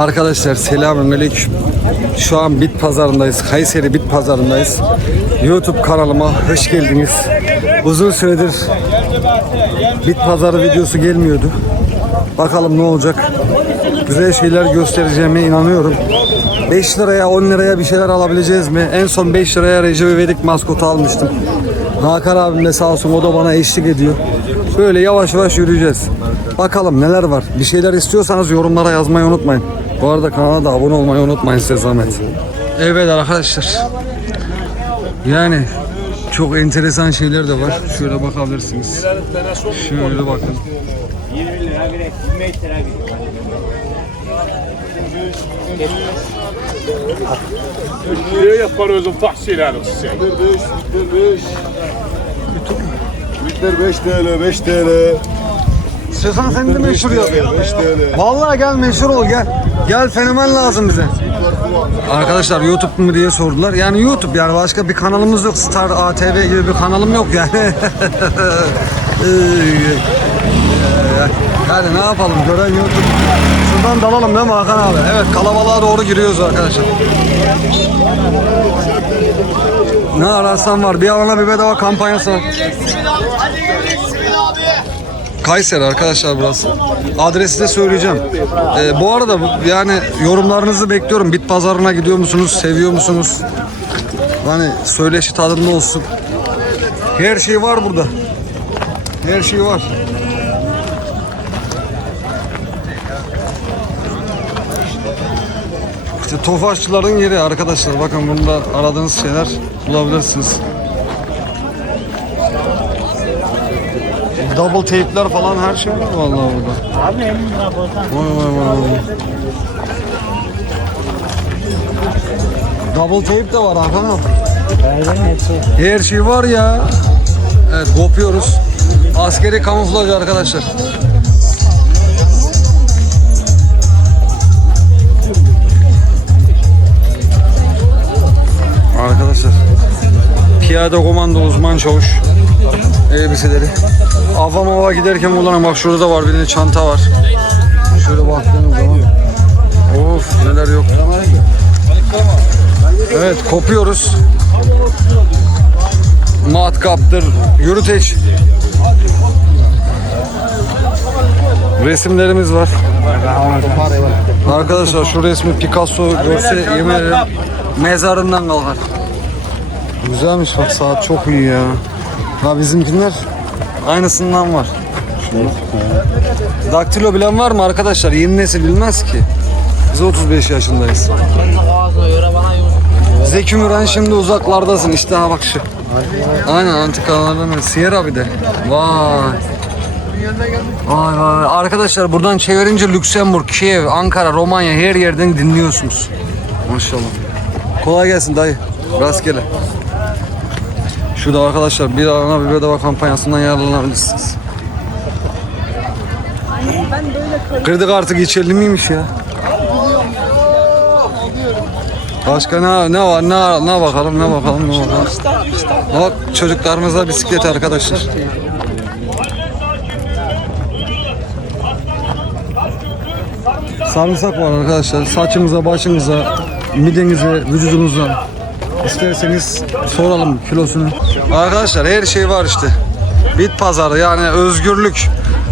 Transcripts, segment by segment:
Arkadaşlar selamünaleyküm. Şu an bit pazarındayız. Kayseri bit pazarındayız. YouTube kanalıma hoş geldiniz. Uzun süredir bit pazarı videosu gelmiyordu. Bakalım ne olacak. Güzel şeyler göstereceğime inanıyorum. 5 liraya 10 liraya bir şeyler alabileceğiz mi? En son 5 liraya Recep İvedik maskotu almıştım. Hakan abim de sağ olsun o da bana eşlik ediyor. Böyle yavaş yavaş yürüyeceğiz. Bakalım neler var. Bir şeyler istiyorsanız yorumlara yazmayı unutmayın. Bu arada kanala da abone olmayı unutmayın size zahmet. Evet arkadaşlar. Yani çok enteresan şeyler de var. Şöyle bakabilirsiniz. Şöyle bakın. 20 lira bile, 25 lira bile. Ne yapıyorsun tahsiler olsun? 5 TL, 5 TL. Sesan sen de meşhur yap. Vallahi gel meşhur ol gel. Gel fenomen lazım bize. Arkadaşlar YouTube mu diye sordular. Yani YouTube yani başka bir kanalımız yok. Star ATV gibi bir kanalım yok yani. Hadi ne yapalım gören YouTube. Şuradan dalalım değil mi Hakan abi? Evet kalabalığa doğru giriyoruz arkadaşlar. Ne ararsan var. Bir alana bir bedava kampanyası var. Kayseri arkadaşlar burası. Adresi de söyleyeceğim. Ee, bu arada yani yorumlarınızı bekliyorum. Bit pazarına gidiyor musunuz? Seviyor musunuz? Hani söyleşi tadında olsun. Her şey var burada. Her şey var. İşte tofaşçıların yeri arkadaşlar. Bakın bunda aradığınız şeyler bulabilirsiniz. Double tape'ler falan her şey var vallahi burada. Abi 50 lira bozdan. Vay vay vay vay. Double tape de var Hakan abi. Her şey var ya. Evet kopuyoruz. Askeri kamuflaj arkadaşlar. Arkadaşlar. Piyade komando uzman çavuş elbiseleri. Ava mava giderken kullanan bak şurada da var bir de çanta var. Şöyle baktığınız zaman. Of neler yok. Evet kopuyoruz. Matkaptır, yürüteç. Resimlerimiz var. Arkadaşlar şu resmi Picasso görse yemin mezarından kalkar. Güzelmiş bak saat çok iyi ya. Ha bizimkiler aynısından var. Daktilo bilen var mı arkadaşlar? Yeni nesil bilmez ki. Biz 35 yaşındayız. Zeki Müren şimdi uzaklardasın işte ha bak şu. Aynen antikalardan. Sierra bir de. Vay. Vay vay. Arkadaşlar buradan çevirince Lüksemburg, Kiev, Ankara, Romanya her yerden dinliyorsunuz. Maşallah. Kolay gelsin dayı. Rastgele. Şurada arkadaşlar bir alana bir bedava kampanyasından yararlanabilirsiniz. Kredi kartı geçerli miymiş ya? Başka ne ne var ne ne bakalım ne bakalım ne bakalım. Bak çocuklarımıza bisiklet arkadaşlar. Sarımsak var arkadaşlar. Saçınıza, başınıza, midenize, vücudunuza. İsterseniz soralım kilosunu. Arkadaşlar her şey var işte. Bit pazarı yani özgürlük.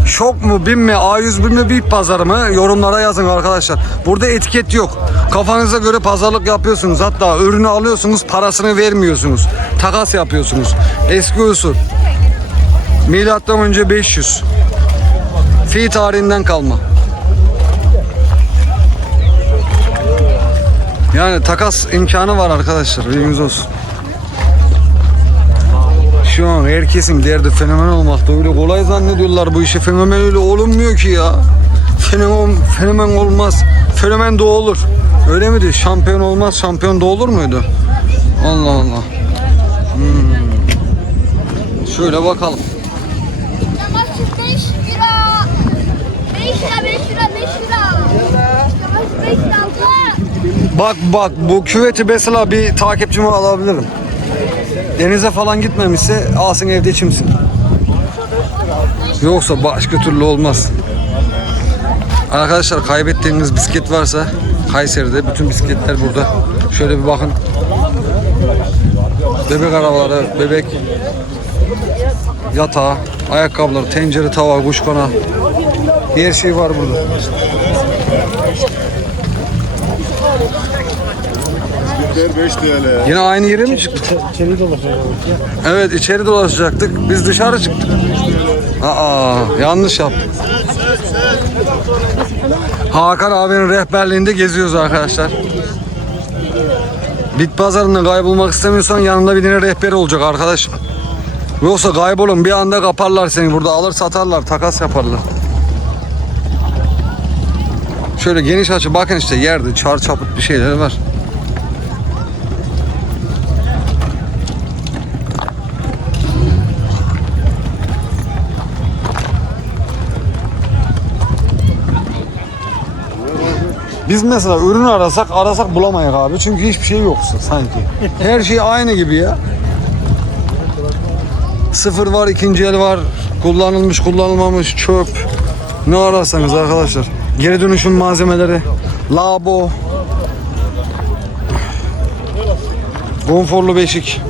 Şok mu, bin mi, A101 mi, bit pazarı mı? Yorumlara yazın arkadaşlar. Burada etiket yok. Kafanıza göre pazarlık yapıyorsunuz. Hatta ürünü alıyorsunuz, parasını vermiyorsunuz. Takas yapıyorsunuz. Eski usul. Milattan önce 500. Fi tarihinden kalma. Yani takas imkanı var arkadaşlar. Bilginiz olsun. Şu an herkesin derdi fenomen olmakta. Öyle kolay zannediyorlar bu işi. Fenomen öyle olunmuyor ki ya. Fenomen, fenomen olmaz. Fenomen doğulur. Öyle miydi? Şampiyon olmaz, şampiyon doğulur muydu? Allah Allah. Hmm. Şöyle bakalım. Yamaç 5 lira. 5 lira 5 lira 5 lira. Yamaç 5 lira abla. Bak bak bu küveti mesela bir takipçime alabilirim. Denize falan gitmemişse alsın evde içimsin. Yoksa başka türlü olmaz. Arkadaşlar kaybettiğiniz bisiklet varsa Kayseri'de bütün bisikletler burada. Şöyle bir bakın. Bebek arabaları, bebek yatağı, ayakkabıları, tencere, tava, kuşkona. Her şey var burada. Bisikletler 5 TL. Yine aynı yere mi çıktık? İçeri dolaşıyor. Evet içeri dolaşacaktık. Biz dışarı çıktık. Aa yanlış yaptık. Hakan abinin rehberliğinde geziyoruz arkadaşlar. Bit pazarında kaybolmak istemiyorsan yanında bir tane rehber olacak arkadaş. Yoksa kaybolun bir anda kaparlar seni burada alır satarlar takas yaparlar. Şöyle geniş açı bakın işte yerde çar çaput bir şeyler var. Biz mesela ürün arasak arasak bulamayız abi. Çünkü hiçbir şey yoksa sanki. Her şey aynı gibi ya. Sıfır var, ikinci el var. Kullanılmış, kullanılmamış, çöp. Ne ararsanız arkadaşlar. Geri dönüşüm malzemeleri. Labo. Konforlu beşik.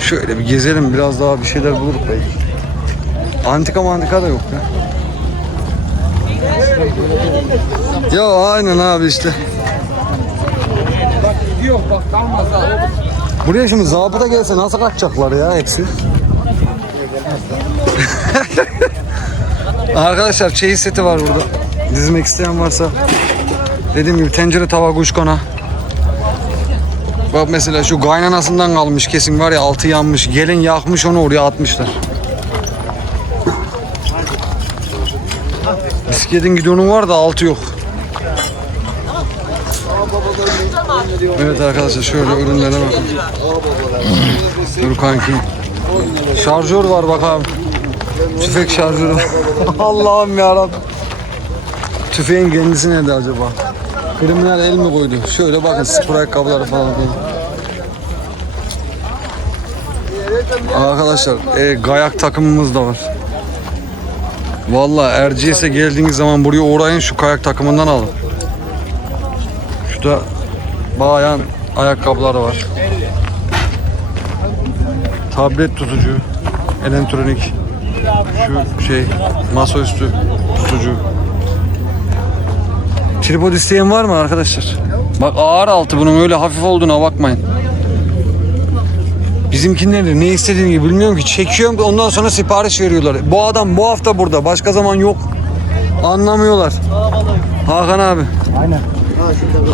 Şöyle bir gezelim biraz daha bir şeyler buluruz belki. Antika mantika da yok ya. Ya aynen abi işte. Yok bak kalmaz abi. Buraya şimdi zabıta gelse nasıl kaçacaklar ya hepsi? Arkadaşlar çeyiz seti var burada. Dizmek isteyen varsa. Dediğim gibi tencere tava kuşkona. Bak mesela şu kaynanasından kalmış kesin var ya altı yanmış. Gelin yakmış onu oraya atmışlar. Bisikletin gidonu var da altı yok. Evet arkadaşlar şöyle ürünlere bakın. Dur kanki. Şarjör var bak abi. Tüfek şarjörü. Allah'ım yarabbim. Tüfeğin kendisi nerede acaba? Kriminal el mi koydu? Şöyle bakın spor ayakkabıları falan. Arkadaşlar e, gayak takımımız da var. Vallahi Erciyes'e geldiğiniz zaman buraya uğrayın şu kayak takımından alın. Şurada bayan ayakkabıları var. Tablet tutucu, elektronik, şu şey, masaüstü tutucu. Tripod isteyen var mı arkadaşlar? Bak ağır altı bunun öyle hafif olduğuna bakmayın. Bizimkileri ne istediğini gibi bilmiyorum ki. Çekiyorum ondan sonra sipariş veriyorlar. Bu adam bu hafta burada. Başka zaman yok. Anlamıyorlar. Hakan abi. Aynen.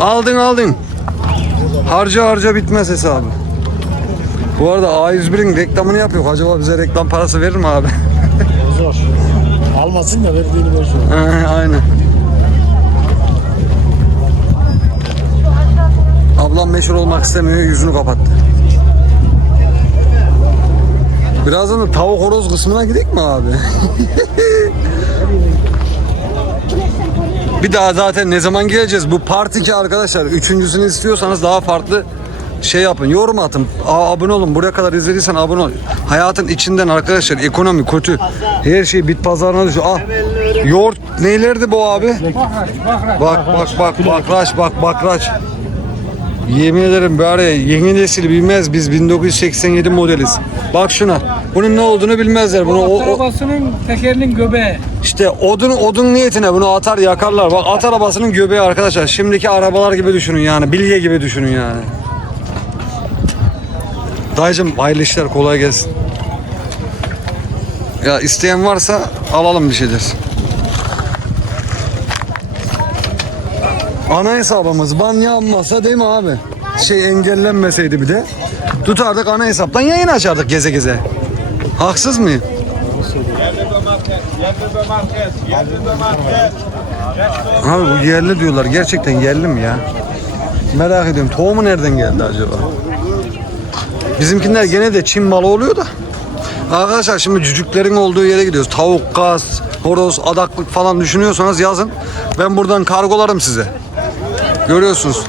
Aldın aldın. Harca harca bitmez hesabı. Bu arada A101'in reklamını yapıyor. Acaba bize reklam parası verir mi abi? Zor. Almasın da verdiğini boş ver. Aynen. Ablam meşhur olmak istemiyor, yüzünü kapattı. Birazdan da tavuk horoz kısmına gidelim mi abi? Bir daha zaten ne zaman geleceğiz? Bu part 2 arkadaşlar. Üçüncüsünü istiyorsanız daha farklı şey yapın. Yorum atın. Aa, abone olun. Buraya kadar izlediysen abone ol. Hayatın içinden arkadaşlar ekonomi kötü. Her şey bit pazarına düşüyor. Ah. Yoğurt neylerdi bu abi? Bak bak bak bakraç bak bakraç. Yemin ederim bari yeni nesil bilmez biz 1987 modeliz. Bak şuna. Bunun ne olduğunu bilmezler. Bunu o, o- Arabasının tekerinin göbeği. işte odun odun niyetine bunu atar yakarlar. Bak at arabasının göbeği arkadaşlar. Şimdiki arabalar gibi düşünün yani. Bilye gibi düşünün yani. Dayıcım hayırlı işler kolay gelsin. Ya isteyen varsa alalım bir şeyler. Ana hesabımız ban yanmasa değil mi abi? Şey engellenmeseydi bir de. Tutardık ana hesaptan yayın açardık geze geze. Haksız mıyım? Abi bu yerli diyorlar. Gerçekten yerli mi ya? Merak ediyorum. Tohumu nereden geldi acaba? Bizimkiler gene de Çin malı oluyor da. Arkadaşlar şimdi cücüklerin olduğu yere gidiyoruz. Tavuk, gaz, horoz, adaklık falan düşünüyorsanız yazın. Ben buradan kargolarım size. Görüyorsunuz.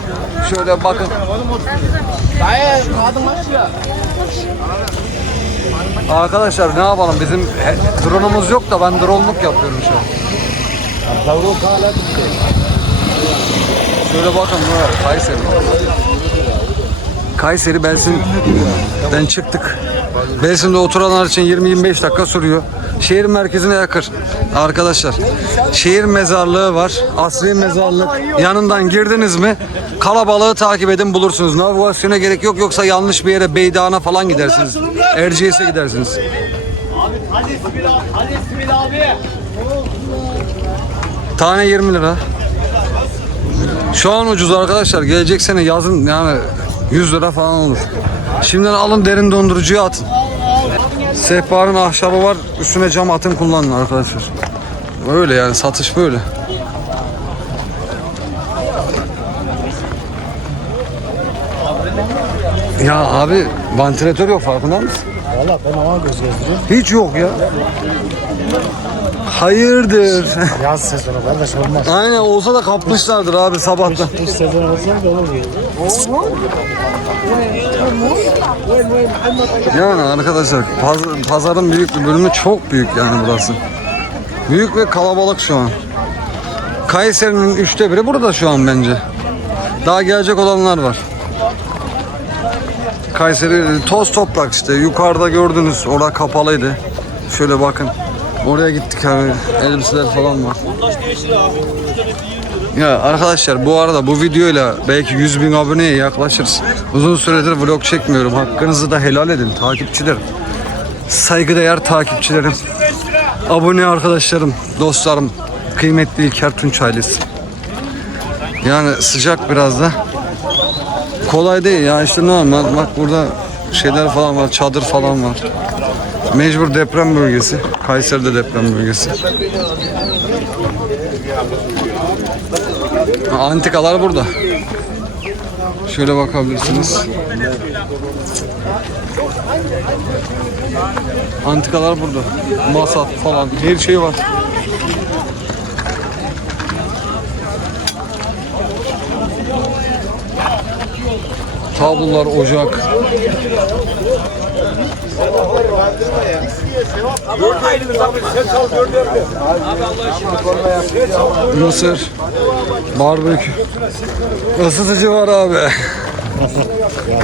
Şöyle bakın. Arkadaşlar ne yapalım bizim drone'umuz yok da ben drone'luk yapıyorum şu an. Şöyle bakın bu Kayseri. Kayseri Belsin'den çıktık. Belsin'de oturanlar için 20-25 dakika sürüyor. Şehir merkezine yakın. Arkadaşlar şehir mezarlığı var. Asri mezarlık. Yanından girdiniz mi kalabalığı takip edin bulursunuz. Navigasyona gerek yok yoksa yanlış bir yere Beydağ'ına falan gidersiniz. Erciyes'e gidersiniz. Tane 20 lira. Şu an ucuz arkadaşlar. Gelecek sene yazın yani 100 lira falan olur. Şimdiden alın derin dondurucuya atın. Sehpanın ahşabı var. Üstüne cam atın kullanın arkadaşlar. Öyle yani satış böyle. Ya abi vantilatör yok farkında mısın? Valla ben ona göz gezdiriyorum. Hiç yok ya. Hayırdır? Yaz sezonu kardeş olmaz. Aynen olsa da kapmışlardır abi sabahtan. Kış sezonu olsa da olur. Yani arkadaşlar paz- pazarın büyük bir bölümü çok büyük yani burası. Büyük ve kalabalık şu an. Kayseri'nin üçte biri burada şu an bence. Daha gelecek olanlar var. Kayseri toz toprak işte. Yukarıda gördünüz. Orada kapalıydı. Şöyle bakın. Oraya gittik abi. Elbiseler falan var. Ya arkadaşlar bu arada bu videoyla belki 100 bin aboneye yaklaşırız. Uzun süredir vlog çekmiyorum. Hakkınızı da helal edin takipçilerim. Saygıdeğer takipçilerim. Abone arkadaşlarım, dostlarım, kıymetli İlker Tunç ailesi. Yani sıcak biraz da. Kolay değil ya işte normal. Bak burada şeyler falan var, çadır falan var. Mecbur deprem bölgesi. Kayseri'de deprem bölgesi. Antikalar burada. Şöyle bakabilirsiniz. Antikalar burada. Masat falan her şey var. Tablolar, ocak. Mısır, barbekü. Isıtıcı var abi.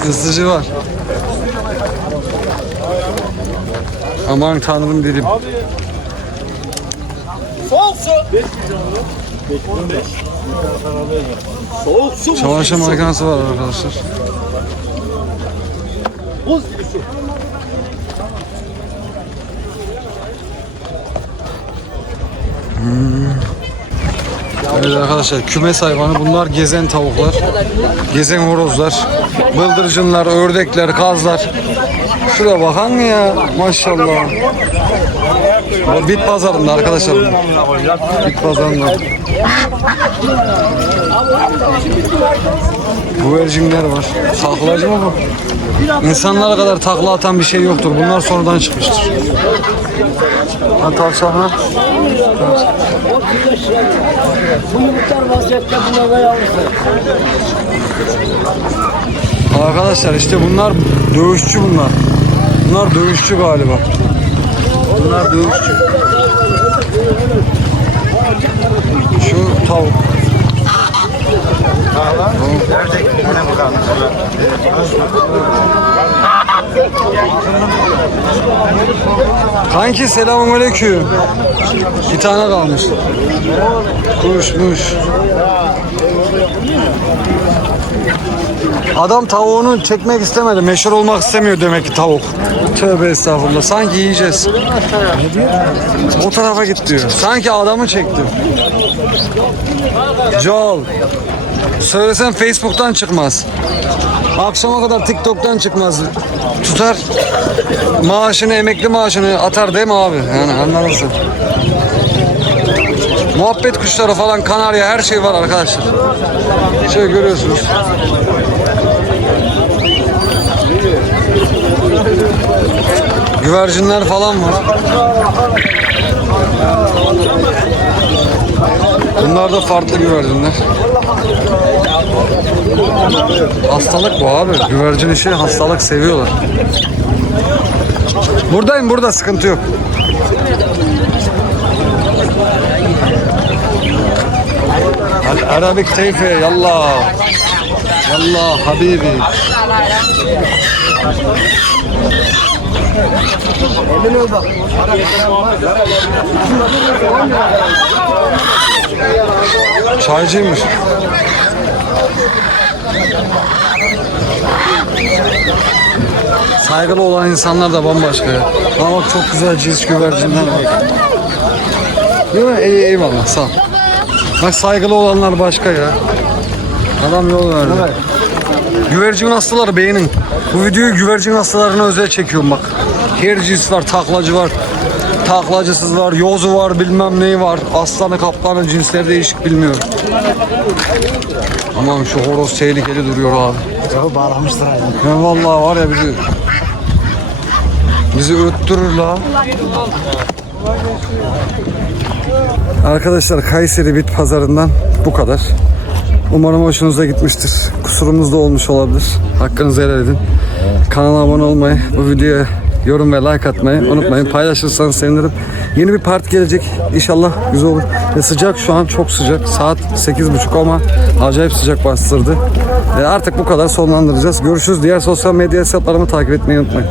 Isıtıcı var. Aman tanrım dedim. Çamaşır makinesi var arkadaşlar. Evet arkadaşlar kümes hayvanı bunlar gezen tavuklar. Gezen horozlar. Bıldırcınlar, ördekler, kazlar. Şuraya bakan mı ya? Maşallah. Bit pazarında arkadaşlar. Bit pazarında. Güvercinler var. Taklacı mı bu? İnsanlara kadar takla atan bir şey yoktur. Bunlar sonradan çıkmıştır. Ha tavşanlar. Arkadaşlar işte bunlar dövüşçü bunlar. Bunlar dövüşçü galiba. Bunlar dövüşçü. Şu tavuk. Kanki selamünaleyküm. Bir tane kalmış. Kuşmuş. Adam tavuğunu çekmek istemedi. Meşhur olmak istemiyor demek ki tavuk. Tövbe estağfurullah. Sanki yiyeceğiz. O tarafa git diyor. Sanki adamı çekti. Joel. Söylesen Facebook'tan çıkmaz. Akşama kadar TikTok'tan çıkmaz. Tutar maaşını, emekli maaşını atar değil mi abi? Yani anladın sen. Muhabbet kuşları falan, kanarya her şey var arkadaşlar. Şöyle görüyorsunuz. Güvercinler falan var. Bunlar da farklı güvercinler. Hastalık bu abi. Güvercin işi hastalık seviyorlar. Buradayım burada sıkıntı yok. Arabik teyfe yallah. Yallah habibi. Çaycıymış. Saygılı olan insanlar da bambaşka ya. Ama bak çok güzel cins güvercinler var. Değil mi? İyi, eyvallah sağ ol. Bak saygılı olanlar başka ya. Adam yol verdi. Güvercin hastaları beğenin. Bu videoyu güvercin hastalarına özel çekiyorum bak. Her cins var, taklacı var. Taklacısız var, yozu var, bilmem neyi var. Aslanı, kaplanı cinsleri değişik bilmiyorum. Aman şu horoz tehlikeli duruyor abi. Ya bağlamıştır aynı. Ya vallahi var ya bizi bizi öttürür la. Arkadaşlar Kayseri Bit Pazarından bu kadar. Umarım hoşunuza gitmiştir. Kusurumuz da olmuş olabilir. Hakkınızı helal edin. Kanala abone olmayı, bu videoya yorum ve like atmayı unutmayın. Paylaşırsanız sevinirim. Yeni bir part gelecek. İnşallah güzel olur. Ve sıcak şu an çok sıcak. Saat 8.30 ama acayip sıcak bastırdı. E artık bu kadar sonlandıracağız. Görüşürüz. Diğer sosyal medya hesaplarımı takip etmeyi unutmayın.